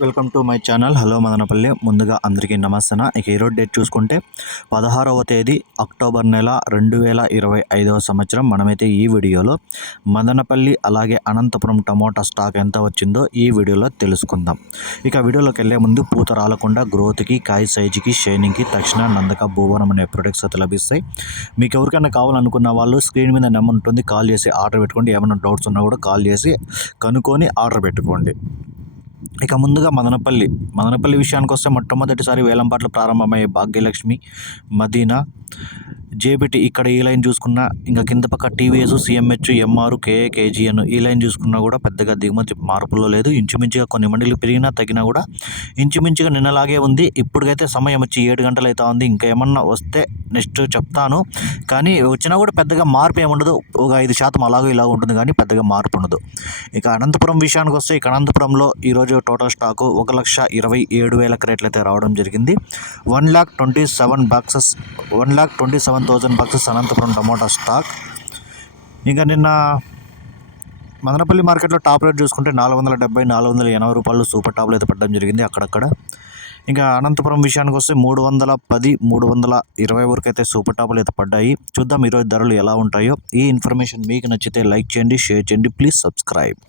Welcome to my channel. Hello Madanapalle. ముందుగా అందరికీ నమస్తన. ఇక ఈరోజు డేట్ చూసుకుంటే పదహారవ తేదీ అక్టోబర్ నెల రెండు వేల ఇరవై ఐదవ సంవత్సరం. మనమైతే ఈ వీడియోలో మదనపల్లి అలాగే అనంతపురం టమోటా స్టాక్ ఎంత వచ్చిందో ఈ వీడియోలో తెలుసుకుందాం. ఇక వీడియోలోకి వెళ్ళే ముందు పూత రాలకుండా గ్రోత్కి కాయ సైజుకి షైనింగ్కి తక్షణ నందక భూవనం అనే ప్రొడక్ట్స్ అయితే లభిస్తాయి. మీకు ఎవరికైనా కావాలనుకున్న వాళ్ళు స్క్రీన్ మీద నెంబర్ ఉంటుంది. కాల్ చేసి ఆర్డర్ పెట్టుకోండి. ఏమైనా డౌట్స్ ఉన్నా కూడా కాల్ చేసి కనుక్కొని ఆర్డర్ పెట్టుకోండి. ఇక ముందుగా మదనపల్లి. మదనపల్లి విషయానికి వస్తే మొట్టమొదటిసారి వేలంపాట్లు ప్రారంభమయ్యే భాగ్యలక్ష్మి మదీనా జేబిటి ఇక్కడ ఈ లైన్ చూసుకున్నా ఇంకా కింద పక్క TVS CMH MR KA KGN ఈ లైన్ చూసుకున్నా కూడా పెద్దగా దిగుమతి మార్పులో లేదు. ఇంచుమించుగా కొన్ని మండలు పెరిగినా తగ్గినా కూడా ఇంచుమించుగా నిన్నలాగే ఉంది. ఇప్పటికైతే సమయం వచ్చి ఏడు గంటలు అవుతా ఉంది. ఇంకా ఏమన్నా వస్తే నెక్స్ట్ చెప్తాను. కానీ వచ్చినా కూడా పెద్దగా మార్పు ఏముండదు. ఒక ఐదు శాతం అలాగో ఇలా ఉంటుంది కానీ పెద్దగా మార్పు ఉండదు. ఇక అనంతపురం విషయానికి వస్తే ఇక అనంతపురంలో ఈరోజు టోటల్ స్టాకు ఒక లక్ష ఇరవై ఏడు వేల క్రేట్లు అయితే రావడం జరిగింది. One lakh twenty seven boxes one lakh twenty seven thousand boxes Anantapuram tomato stock. ఇంకా నిన్న మదనపల్లి మార్కెట్లో టాప్ రేట్ చూసుకుంటే నాలుగు వందల డెబ్బై నాలుగు వందల ఎనభై రూపాయలు సూపర్ టాప్లు అయితే పడడం జరిగింది అక్కడక్కడ. ఇంకా అనంతపురం విషయానికి వస్తే మూడు వందల పది మూడు వందల ఇరవై వరకు అయితే సూపర్ టాపులు అయితే పడ్డాయి. చూద్దాం ఈరోజు ధరలు ఎలా ఉంటాయో. ఈ ఇన్ఫర్మేషన్ మీకు నచ్చితే లైక్ చేయండి షేర్ చేయండి ప్లీజ్ సబ్స్క్రైబ్.